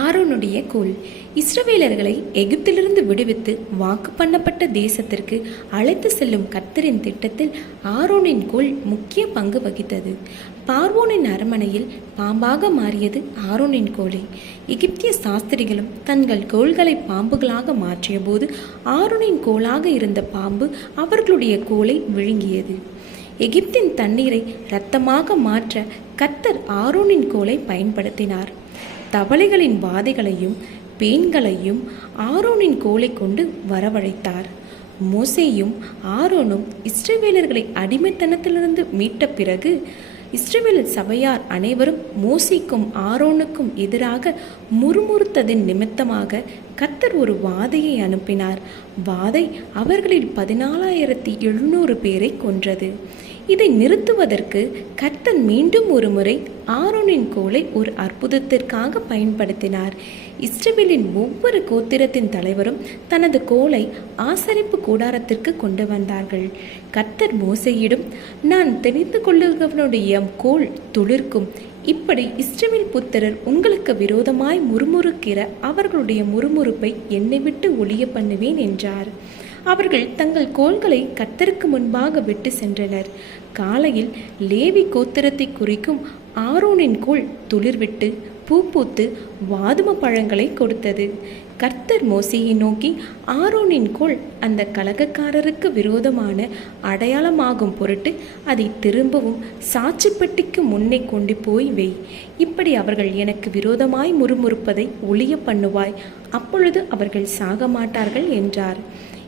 ஆரோனுடைய கோல் இஸ்ரவேலர்களை எகிப்திலிருந்து விடுவித்து வாக்கு பண்ணப்பட்ட தேசத்திற்கு அழைத்து செல்லும் கர்த்தரின் திட்டத்தில் ஆரோனின் கோல் முக்கிய பங்கு வகித்தது. பார்வோனின் அரமனையில் பாம்பாக மாறியது ஆரோனின் கோலை. எகிப்திய சாஸ்திரிகளும் தங்கள் கோள்களை பாம்புகளாக மாற்றியபோது ஆரோனின் கோலாக இருந்த பாம்பு அவர்களுடைய கோலை விழுங்கியது. எகிப்தின் தண்ணீரை இரத்தமாக மாற்ற கத்தர் ஆரோனின் கோலை பயன்படுத்தினார். தவளைகளின் வாதைகளையும் பேன்களையும் ஆரோனின் கோலை கொண்டு வரவழைத்தார். மோசேயும் ஆரோனும் இஸ்ரவேலர்களை அடிமைத்தனத்திலிருந்து மீட்ட பிறகு இஸ்ரவேல் சபையார் அனைவரும் மோசிக்கும் ஆரோனுக்கும் எதிராக முறுமுறுத்ததின் நிமித்தமாக கத்தர் ஒரு வாதையை அனுப்பினார். வாதை அவர்களில் பதினாலாயிரத்தி எழுநூறு பேரை கொன்றது. இதை நிறுத்துவதற்கு கர்த்தர் மீண்டும் ஒரு முறை ஆரோனின் கோலை ஒரு அற்புதத்திற்காக பயன்படுத்தினார். இஸ்ரேலின் ஒவ்வொரு கோத்திரத்தின் தலைவரும் தனது கோலை ஆசரிப்பு கூடாரத்திற்கு கொண்டு வந்தார்கள். கர்த்தர் மோசையிடும் நான் தெரிந்து கொள்ளுகிறவனுடைய கோல் துளிர்க்கும். இப்படி இஸ்ரவேல் புத்திரர் உங்களுக்கு விரோதமாய் முறுமுறுக்கிற அவர்களுடைய முறுமுறுப்பை என்னை விட்டு ஒளிய பண்ணுவேன் என்றார். அவர்கள் தங்கள் கோள்களை கர்த்தருக்கு முன்பாக விட்டு சென்றனர். காலையில் லேவி கோத்திரத்தை குறிக்கும் ஆரோனின் கோள் துளிர்விட்டு பூ பூத்து வாதும பழங்களை கொடுத்தது. கர்த்தர் மோசியை நோக்கி ஆரோனின் கோள் அந்த கலகக்காரருக்கு விரோதமான அடையாளமாகும் பொருட்டு அதை திரும்பவும் சாட்சிப்பட்டிக்கு முன்னே கொண்டு போய் வை. இப்படி அவர்கள் எனக்கு விரோதமாய் முறுமுறுப்பதை ஒளிய பண்ணுவாய். அப்பொழுது அவர்கள் சாக மாட்டார்கள் என்றார்.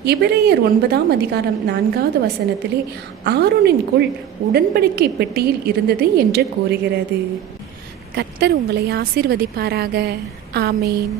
இபிரேயர் ஒன்பதாம் அதிகாரம் நான்காவது வசனத்திலே ஆரோனின் குள் உடன்படிக்கை பெட்டியில் இருந்தது என்று கூறுகிறது. கர்த்தர் உங்களை ஆசீர்வதிப்பாராக. ஆமேன்.